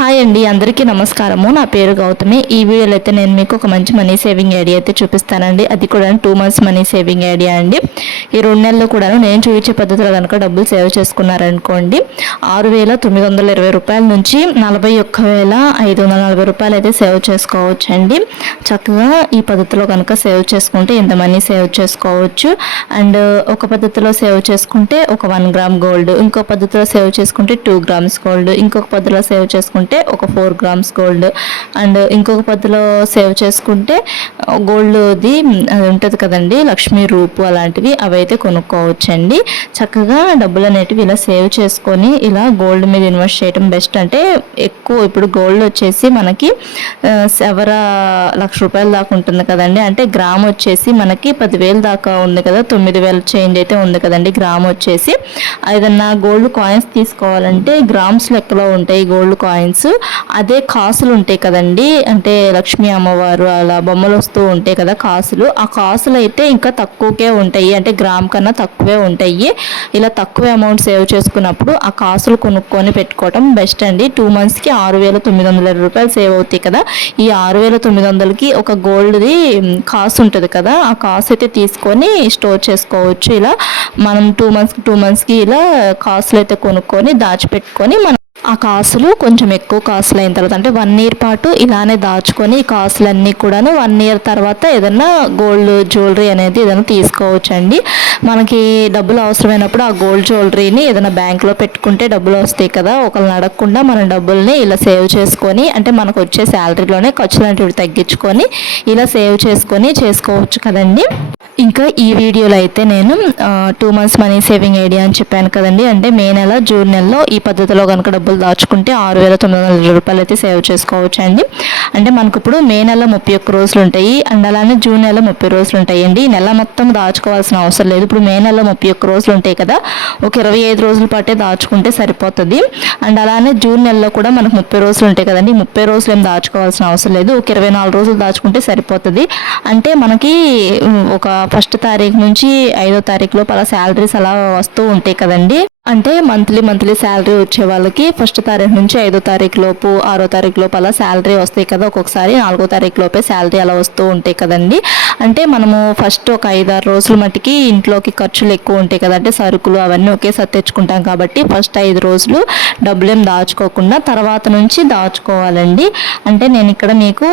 Hi అండి, అందరికీ నమస్కారము. నా పేరు గౌతమి. ఈ వీడియోలో అయితే నేను మీకు ఒక మంచి మనీ సేవింగ్ ఐడియా అయితే చూపిస్తానండి. అది కూడా 2 months మనీ సేవింగ్ ఐడియా అండి. ఈ 2 నెలల్లో కూడా నేను చూపించే పద్ధతిలో కనుక డబ్బులు సేవ్ చేసుకున్నారనుకోండి, 6,920 రూపాయల నుంచి 41,540 రూపాయలు అయితే సేవ్ చేసుకోవచ్చు అండి. చక్కగా ఈ పద్ధతిలో కనుక సేవ్ చేసుకుంటే ఇంత మనీ సేవ్ చేసుకోవచ్చు. అండ్ ఒక పద్ధతిలో సేవ్ చేసుకుంటే ఒక 1 గ్రామ్ గోల్డ్, ఇంకో పద్ధతిలో సేవ్ చేసుకుంటే 2 grams గోల్డ్, ఇంకొక పద్ధతిలో సేవ్ చేసుకుంటే ఒక 4 grams గోల్డ్, అండ్ ఇంకొక పద్ధతిలో సేవ్ చేసుకుంటే గోల్డ్ది అది ఉంటుంది కదండి, లక్ష్మీ రూపు అలాంటివి అవి అయితే కొనుక్కోవచ్చండి. చక్కగా డబ్బులు అనేటివి ఇలా సేవ్ చేసుకొని ఇలా గోల్డ్ మీద ఇన్వెస్ట్ చేయడం బెస్ట్. అంటే ఎక్కువ ఇప్పుడు గోల్డ్ వచ్చేసి మనకి ఎవర ₹1,00,000 దాకా ఉంటుంది కదండి. అంటే గ్రామ్ వచ్చేసి మనకి 10,000 దాకా ఉంది కదా, 9,000 చేంజ్ అయితే ఉంది కదండి గ్రామ్ వచ్చేసి. ఏదన్నా గోల్డ్ కాయిన్స్ తీసుకోవాలంటే గ్రామ్స్ లెక్కలో ఉంటాయి గోల్డ్ కాయిన్స్. అదే కాసులు ఉంటాయి కదండి, అంటే లక్ష్మీ అమ్మవారు అలా బొమ్మలు వస్తూ ఉంటాయి కదా కాసులు, ఆ కాసులు అయితే ఇంకా తక్కువకే ఉంటాయి, అంటే గ్రామ్ కన్నా తక్కువే ఉంటాయి. ఇలా తక్కువ అమౌంట్ సేవ్ చేసుకున్నప్పుడు ఆ కాసులు కొనుక్కొని పెట్టుకోవడం బెస్ట్ అండి. 2 monthsకి 6,920 రూపాయలు సేవ్ అవుతాయి కదా. ఈ 6,900కి ఒక గోల్డ్ది కాసు ఉంటుంది కదా, ఆ కాసు అయితే తీసుకొని స్టోర్ చేసుకోవచ్చు. ఇలా మనం 2 monthsకి ఇలా కాసులు అయితే కొనుక్కొని దాచిపెట్టుకొని మనం ఆ కాసులు కొంచెం ఎక్కువ కాసులు అయిన తర్వాత, అంటే 1 year పాటు ఇలానే దాచుకొని ఈ కాసులన్నీ కూడాను 1 year తర్వాత ఏదన్నా గోల్డ్ జ్యువెలరీ అనేది ఏదైనా తీసుకోవచ్చండి. మనకి డబ్బులు అవసరమైనప్పుడు ఆ గోల్డ్ జ్యువెలరీని ఏదైనా బ్యాంక్లో పెట్టుకుంటే డబ్బులు వస్తాయి కదా, ఒకళ్ళని అడగకుండా మన డబ్బుల్ని ఇలా సేవ్ చేసుకొని, అంటే మనకు వచ్చే శాలరీలోనే ఖర్చులు అనేవి తగ్గించుకొని ఇలా సేవ్ చేసుకొని చేసుకోవచ్చు కదండి. ఇంకా ఈ వీడియోలో అయితే నేను 2 months మనీ సేవింగ్ ఐడియా అని చెప్పాను కదండి. అంటే మే నెల జూన్ నెలలో ఈ పద్ధతిలో కనుక డబ్బులు దాచుకుంటే 6,920 రూపాయలు అయితే సేవ్ చేసుకోవచ్చు అండి. అంటే మనకు ఇప్పుడు మే నెల 31 రోజులు ఉంటాయి, అండ్ అలానే జూన్ నెల 30 రోజులు ఉంటాయండి. ఈ నెల మొత్తం దాచుకోవాల్సిన అవసరం లేదు. ఇప్పుడు మే నెల 31 రోజులు ఉంటాయి కదా, ఒక 25 రోజుల పాటే దాచుకుంటే సరిపోతుంది. అండ్ అలానే జూన్ నెలలో కూడా మనకు 30 రోజులు ఉంటాయి కదండి, 30 రోజులు ఏం దాచుకోవాల్సిన అవసరం లేదు, ఒక 24 రోజులు దాచుకుంటే సరిపోతుంది. అంటే మనకి ఒక 1st తారీఖు నుంచి 5వ తారీఖు లోపు అలా శాలరీస్ అలా వస్తూ ఉంటాయి కదండి. అంటే మంత్లీ శాలరీ వచ్చే వాళ్ళకి 1st తారీఖు నుంచి 5వ తారీఖు లోపు 6వ తారీఖు లోపు అలా శాలరీ వస్తాయి కదా, ఒక్కొక్కసారి 4వ తారీఖు లోపే శాలరీ అలా వస్తూ ఉంటాయి కదండి. అంటే మనము ఫస్ట్ ఒక 5-6 రోజుల మట్టికి ఇంట్లోకి ఖర్చులు ఎక్కువ ఉంటాయి కదా, అంటే సరుకులు అవన్నీ ఒకేసారి తెచ్చుకుంటాం కాబట్టి ఫస్ట్ 5 రోజులు డబ్బులేం దాచుకోకుండా తర్వాత నుంచి దాచుకోవాలండి. అంటే నేను ఇక్కడ మీకు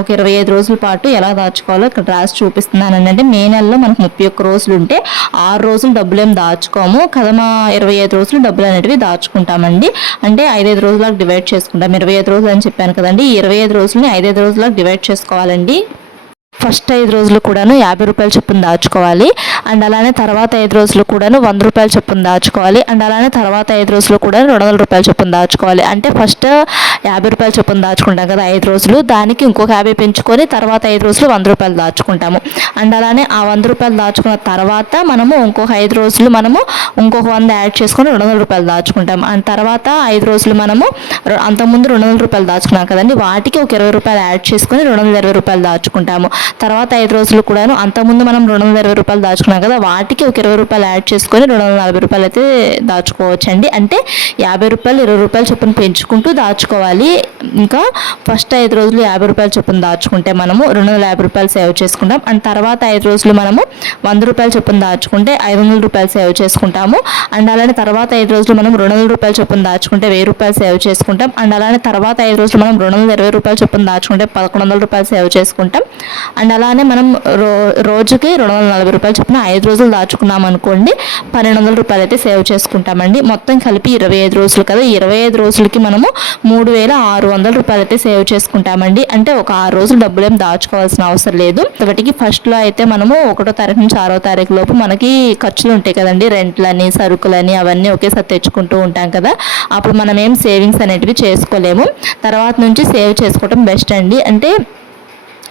ఒక 25 రోజుల పాటు ఎలా దాచుకోవాలో ఇక్కడ రాసి చూపిస్తున్నానండి. అంటే మే నెలలో మనకు 31 రోజులు ఉంటే 6 రోజులు డబ్బులేం దాచుకోము కదా, 25 రోజులు డబ్బులు అనేటివి దాచుకుంటామండి. అంటే 5 రోజులకు డివైడ్ చేసుకుంటాం. 25 రోజులు అని చెప్పాను కదండి, ఈ 25 రోజులని 5 రోజులకు డివైడ్ చేసుకోవాలండి. ఫస్ట్ 5 రోజులు కూడాను 50 రూపాయలు చొప్పున దాచుకోవాలి. అండ్ అలానే తర్వాత 5 రోజులు కూడాను 100 రూపాయలు చొప్పున దాచుకోవాలి. అండ్ అలానే తర్వాత 5 రోజులు కూడా 200 రూపాయలు చొప్పున దాచుకోవాలి. అంటే ఫస్ట్ 50 రూపాయలు చొప్పున దాచుకుంటాం కదా 5 రోజులు, దానికి ఇంకొక 50 పెంచుకొని తర్వాత 5 రోజులు 100 రూపాయలు దాచుకుంటాము. అండ్ అలానే ఆ 100 రూపాయలు దాచుకున్న తర్వాత మనము ఇంకొక 5 రోజులు మనము ఇంకొక 100 యాడ్ చేసుకొని 200 రూపాయలు దాచుకుంటాము. అండ్ తర్వాత 5 రోజులు మనము అంతకుముందు 200 రూపాయలు దాచుకున్నాం కదండి, వాటికి ఒక 20 రూపాయలు యాడ్ చేసుకొని 220 రూపాయలు దాచుకుంటాము. తర్వాత 5 రోజులు కూడాను అంతకుముందు మనం 220 రూపాయలు దాచుకున్నాం కదా, వాటికి ఒక 20 రూపాయలు యాడ్ చేసుకొని 240 రూపాయలు అయితే దాచుకోవచ్చండి. అంటే 50 రూపాయలు 20 రూపాయలు చొప్పున పెంచుకుంటూ దాచుకోవాలి. ఇంకా ఫస్ట్ 5 రోజులు 50 రూపాయలు చొప్పున దాచుకుంటే మనము 250 రూపాయలు సేవ్ చేసుకుంటాం. అండ్ తర్వాత 5 రోజులు మనము 100 రూపాయలు చొప్పున దాచుకుంటే 500 రూపాయలు సేవ్ చేసుకుంటాము. అండ్ అలానే తర్వాత 5 రోజులు మనం 200 రూపాయలు చొప్పున దాచుకుంటే 1000 రూపాయలు సేవ్ చేసుకుంటాం. అండ్ అలానే తర్వాత 5 రోజులు మనం 220 రూపాయలు చొప్పున దాచుకుంటే 1100 రూపాయలు సేవ్ చేసుకుంటాం. అండ్ అలానే మనం రోజుకి 240 రూపాయలు చొప్పున 5 రోజులు దాచుకున్నాం అనుకోండి, 1200 రూపాయలు అయితే సేవ్ చేసుకుంటామండి. మొత్తం కలిపి 25 రోజులు కదా, 25 రోజులకి మనము 3,600 రూపాయలు అయితే సేవ్ చేసుకుంటామండి. అంటే ఒక 6 రోజులు డబ్బులు ఏం దాచుకోవాల్సిన అవసరం లేదు. వాటికి ఫస్ట్లో అయితే మనము 1వ తారీఖు నుంచి 6వ తారీఖు లోపు మనకి ఖర్చులు ఉంటాయి కదండి, రెంట్లని సరుకులని అవన్నీ ఒకేసారి తెచ్చుకుంటూ ఉంటాం కదా, అప్పుడు మనం ఏం సేవింగ్స్ అనేటివి చేసుకోలేము. తర్వాత నుంచి సేవ్ చేసుకోవడం బెస్ట్ అండి. అంటే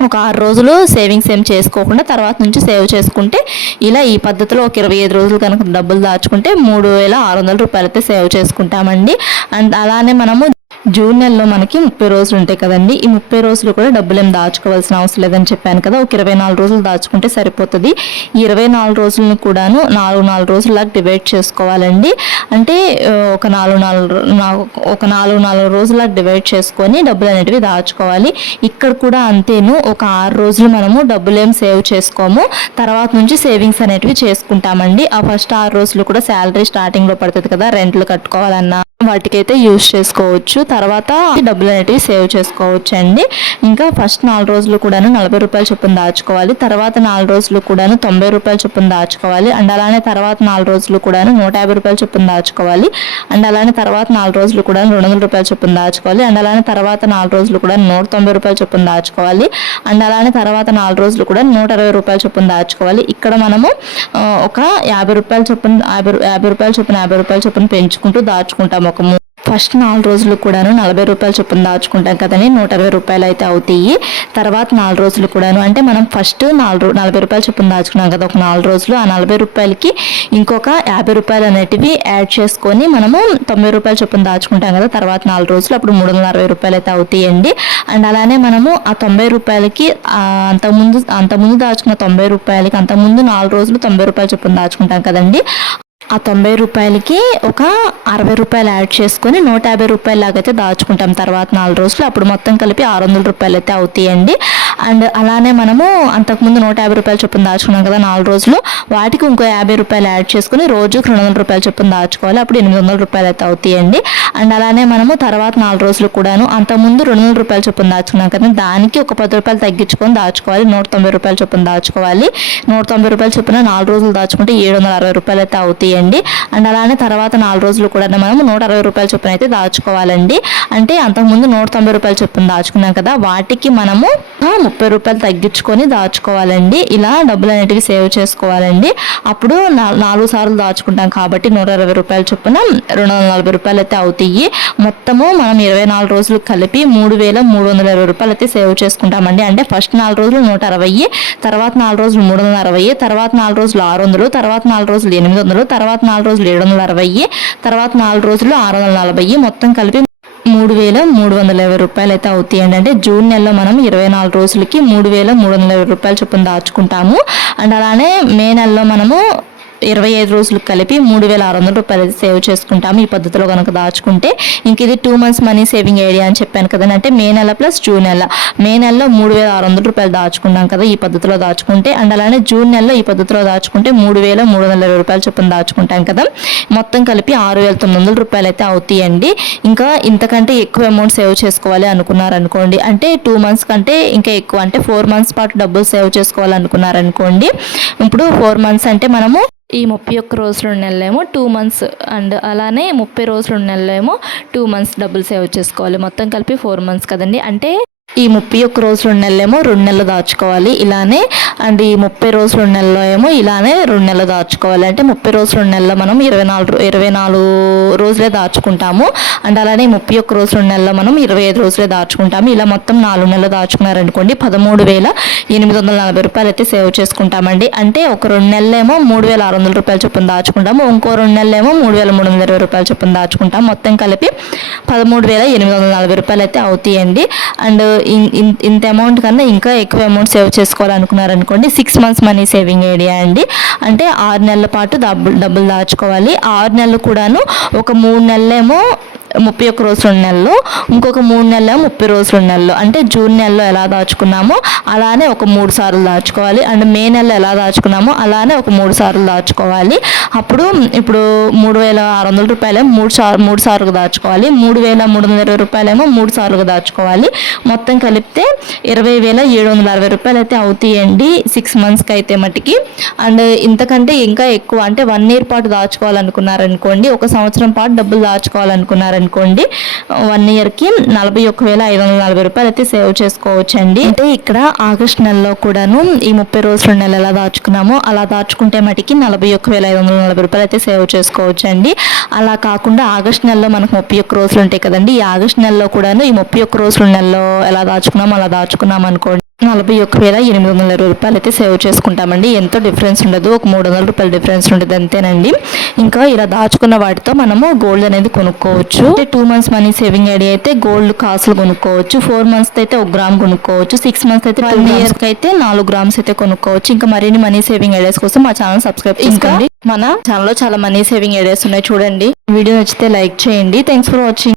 ఒక 6 రోజులు సేవింగ్స్ ఏం చేసుకోకుండా తర్వాత నుంచి సేవ్ చేసుకుంటే ఇలా ఈ పద్ధతిలో ఒక 25 రోజులు కనుక డబ్బులు దాచుకుంటే 3,600 రూపాయలు అయితే సేవ్ చేసుకుంటామండి. అండ్ అలానే మనము జూన్ నెలలో మనకి 30 రోజులు ఉంటాయి కదండి. ఈ 30 రోజులు కూడా డబ్బులు ఏం దాచుకోవాల్సిన అవసరం లేదని చెప్పాను కదా. ఒక 24 రోజులు దాచుకుంటే సరిపోతుంది. ఈ 24 రోజులను కూడాను 4 రోజులకు డివైడ్ చేసుకోవాలండి. అంటే ఒక 4 రోజులకు డివైడ్ చేసుకొని డబ్బులు అనేటివి దాచుకోవాలి. ఇక్కడ కూడా అంతేను, ఒక 6 రోజులు మనము డబ్బులు ఏం సేవ్ చేసుకోము, తర్వాత నుంచి సేవింగ్స్ అనేటివి చేసుకుంటామండి. ఆ ఫస్ట్ 6 రోజులు కూడా శాలరీ స్టార్టింగ్లో పడుతుంది కదా, రెంట్లు కట్టుకోవాలన్నా వాటికైతే యూజ్ చేసుకోవచ్చు. తర్వాత డబ్బులు అనేటివి సేవ్ చేసుకోవచ్చు అండి. ఇంకా ఫస్ట్ 4 రోజులు కూడాను 40 రూపాయల చొప్పున దాచుకోవాలి. తర్వాత 4 రోజులు కూడాను 90 రూపాయల చొప్పున దాచుకోవాలి. అండ్ అలానే తర్వాత 4 రోజులు కూడాను 150 రూపాయల చొప్పున దాచుకోవాలి. అండ్ అలానే తర్వాత 4 రోజులు కూడా 200 రూపాయల చొప్పున దాచుకోవాలి. అండ్ అలానే తర్వాత 4 రోజులు కూడా 190 రూపాయల చొప్పున దాచుకోవాలి. అండ్ అలానే తర్వాత 4 రోజులు కూడా 120 రూపాయల చొప్పున దాచుకోవాలి. ఇక్కడ మనము ఒక 50 రూపాయల చొప్పున 50 రూపాయల చొప్పున పెంచుకుంటూ దాచుకుంటాము. ఫస్ట్ 4 రోజులు కూడాను 40 రూపాయల చొప్పున దాచుకుంటాం కదండి, 120 రూపాయలు అయితే అవుతాయి. తర్వాత 4 రోజులు కూడాను, అంటే మనం ఫస్ట్ 40 రూపాయల చొప్పున దాచుకున్నాం కదా ఒక 4 రోజులు, ఆ 40 రూపాయలకి ఇంకొక 50 రూపాయలు అనేటివి యాడ్ చేసుకొని మనము 90 రూపాయల చొప్పున దాచుకుంటాం కదా తర్వాత 4 రోజులు, అప్పుడు 360 రూపాయలు అయితే అవుతాయండి. అండ్ అలానే మనము ఆ 90 రూపాయలకి అంతకుముందు దాచుకున్న 90 రూపాయలకి అంతకుముందు 4 రోజులు 90 రూపాయల చొప్పున దాచుకుంటాం కదండి, ఆ 90 రూపాయలకి ఒక 60 రూపాయలు యాడ్ చేసుకొని 150 రూపాయల లాగైతే దాచుకుంటాం తర్వాత 4 రోజులు, అప్పుడు మొత్తం కలిపి 600 రూపాయలు అయితే అవుతాయండి. అండ్ అలానే మనము అంతకుముందు 150 రూపాయలు చొప్పున దాచుకున్నాం కదా 4 రోజులు, వాటికి ఇంకో 50 రూపాయలు యాడ్ చేసుకుని రోజుకు 200 రూపాయలు చొప్పున దాచుకోవాలి, అప్పుడు 800 రూపాయలు అయితే అవుతాయండి. అండ్ అలానే మనము తర్వాత 4 రోజులు కూడాను అంతకుముందు 200 రూపాయలు చొప్పున దాచుకున్నాం కదా, దానికి ఒక 10 రూపాయలు తగ్గించుకొని దాచుకోవాలి, 190 రూపాయలు చొప్పున దాచుకోవాలి. 190 రూపాయలు చొప్పున 4 రోజులు దాచుకుంటే 760 రూపాయలు అయితే అవుతాయి. అండ్ అలానే తర్వాత 4 రోజులు కూడా మనం 160 రూపాయల చొప్పున అయితే దాచుకోవాలండి. అంటే అంతకుముందు 190 రూపాయల చొప్పున దాచుకున్నాం కదా, వాటికి మనము 30 రూపాయలు తగ్గించుకొని దాచుకోవాలండి. ఇలా డబ్బులు అనేటివి సేవ్ చేసుకోవాలండి. అప్పుడు 4 సార్లు దాచుకుంటాం కాబట్టి 120 రూపాయల చొప్పున 240 రూపాయలు అయితే అవుతాయి. మొత్తము మనం 24 రోజులు కలిపి 3320 రూపాయలు అయితే సేవ్ చేసుకుంటామండి. అంటే ఫస్ట్ 4 రోజులు 160, తర్వాత 4 రోజులు 360, తర్వాత 4 రోజులు 600, తర్వాత 4 రోజులు 800, తర్వాత 4 రోజులు 760, తర్వాత 4 రోజులు 640, మొత్తం కలిపి 3320 రూపాయలు అయితే అవుతాయండి. అంటే జూన్ నెలలో మనం 24 రోజులకి 3320 రూపాయలు చొప్పున దాచుకుంటాము. అండ్ అలానే మే నెలలో మనము 25 రోజులకు కలిపి 3600 రూపాయలు సేవ్ చేసుకుంటాము ఈ పద్ధతిలో కనుక దాచుకుంటే. ఇంక ఇది 2 months మనీ సేవింగ్ ఐడియా అని చెప్పాను కదండి, అంటే మే నెల ప్లస్ జూన్ నెల. మే నెలలో 3600 రూపాయలు దాచుకున్నాం కదా ఈ పద్ధతిలో దాచుకుంటే. అండ్ అలానే జూన్ నెలలో ఈ పద్ధతిలో దాచుకుంటే 3320 రూపాయలు చొప్పున దాచుకుంటాం కదా, మొత్తం కలిపి 6900 రూపాయలు అయితే అవుతాయండి. ఇంకా ఇంతకంటే ఎక్కువ అమౌంట్ సేవ్ చేసుకోవాలి అనుకున్నారనుకోండి, అంటే 2 months కంటే ఇంకా ఎక్కువ, అంటే 4 months పాటు డబ్బులు సేవ్ చేసుకోవాలనుకున్నారనుకోండి, ఇప్పుడు 4 months అంటే మనము ఈ 31 రోజులు నెలలేమో 2 months, అండ్ అలానే 30 రోజులు నెలలేమో 2 months డబ్బులు సేవ్ చేసుకోవాలి. మొత్తం కలిపి 4 months కదండి. అంటే ఈ 31 రోజులు నెలలేమో 2 నెలలు దాచుకోవాలి ఇలానే, అండ్ ఈ 30 రోజులు నెలలో ఏమో ఇలానే 2 నెలలు దాచుకోవాలి. అంటే 30 రోజులు నెలలో మనం 24 రోజులే దాచుకుంటాము. అండ్ అలానే 31 రోజులు నెలలో మనం 25 రోజులే దాచుకుంటాము. ఇలా మొత్తం 4 నెలలు దాచుకున్నారనుకోండి 13,840 రూపాయలు అయితే సేవ్ చేసుకుంటామండి. అంటే ఒక 2 నెలలేమో 3600 రూపాయలు చొప్పున దాచుకుంటాము, ఇంకో 2 నెలలేమో 3320 రూపాయలు చొప్పున దాచుకుంటాము. మొత్తం కలిపి 13,840 రూపాయలు అయితే అవుతాయండి. అండ్ ఇంత అమౌంట్ కన్నా ఇంకా ఎక్కువ అమౌంట్ సేవ్ చేసుకోవాలనుకున్నారనుకోండి 6 months మనీ సేవింగ్ ఐడియా అండి. అంటే 6 నెలల పాటు డబ్బులు దాచుకోవాలి. 6 నెలలు కూడాను ఒక 3 నెలలేమో 31 రోజులు నెలలో, ఇంకొక 3 నెలలు 30 రోజులు నెలలో. అంటే జూన్ నెలలో ఎలా దాచుకున్నామో అలానే ఒక 3 సార్లు దాచుకోవాలి. అండ్ మే నెలలో ఎలా దాచుకున్నామో అలానే ఒక 3 సార్లు దాచుకోవాలి. అప్పుడు ఇప్పుడు 3600 రూపాయలేమో 3 సార్లు దాచుకోవాలి, 3320 రూపాయలేమో 3 సార్లు దాచుకోవాలి. మొత్తం కలిపితే 20,760 రూపాయలు అయితే అవుతాయండి 6 monthsకి అయితే మటుకి. అండ్ ఇంతకంటే ఇంకా ఎక్కువ, అంటే 1 year పాటు దాచుకోవాలనుకున్నారనుకోండి, ఒక సంవత్సరం పాటు డబ్బులు దాచుకోవాలనుకున్నారనుకోండి 1 yearకి 41,540 రూపాయలు అయితే సేవ్ చేసుకోవచ్చండి. అంటే ఇక్కడ ఆగస్ట్ నెలలో కూడాను ఈ 30 రోజుల నెల ఎలా దాచుకున్నామో అలా దాచుకుంటే మటుకి 41,540 రూపాయలు అయితే సేవ్ చేసుకోవచ్చండి. అలా కాకుండా ఆగస్ట్ నెలలో మనకు 31 రోజులు ఉంటాయి కదండి, ఈ ఆగస్ట్ నెలలో కూడాను ఈ 31 రోజుల నెలలో ఎలా దాచుకున్నామో అలా దాచుకున్నాం అనుకోండి 41,820 రూపాయలు అయితే సేవ్ చేసుకుంటామండి. ఎంతో డిఫరెన్స్ ఉండదు, ఒక 300 రూపాయల డిఫరెన్స్ ఉంటుంది అంతేనండి. ఇంకా ఇలా దాచుకున్న వాటితో మనము గోల్డ్ అనేది కొనుక్కోవచ్చు. 2 మంత్స్ మనీ సేవింగ్ ఐడియా అయితే గోల్డ్ కాసులు కొనుక్కోవచ్చు. 4 మంత్స్ అయితే 1 గ్రామ్ కొనుక్కోవచ్చు. 6 మంత్స్ అయితే 1 ఇయర్ కి అయితే 4 గ్రామ్స్ అయితే కొనుక్కోవచ్చు. ఇంకా మరిన్ని మనీ సేవింగ్ ఐడియాస్ కోసం మా ఛానల్ సబ్స్క్రైబ్ చేసుకోండి. మన ఛానల్లో చాలా మనీ సేవింగ్ ఐడియాస్ ఉన్నాయి చూడండి. వీడియో నచ్చితే లైక్ చేయండి. Thanks for watching.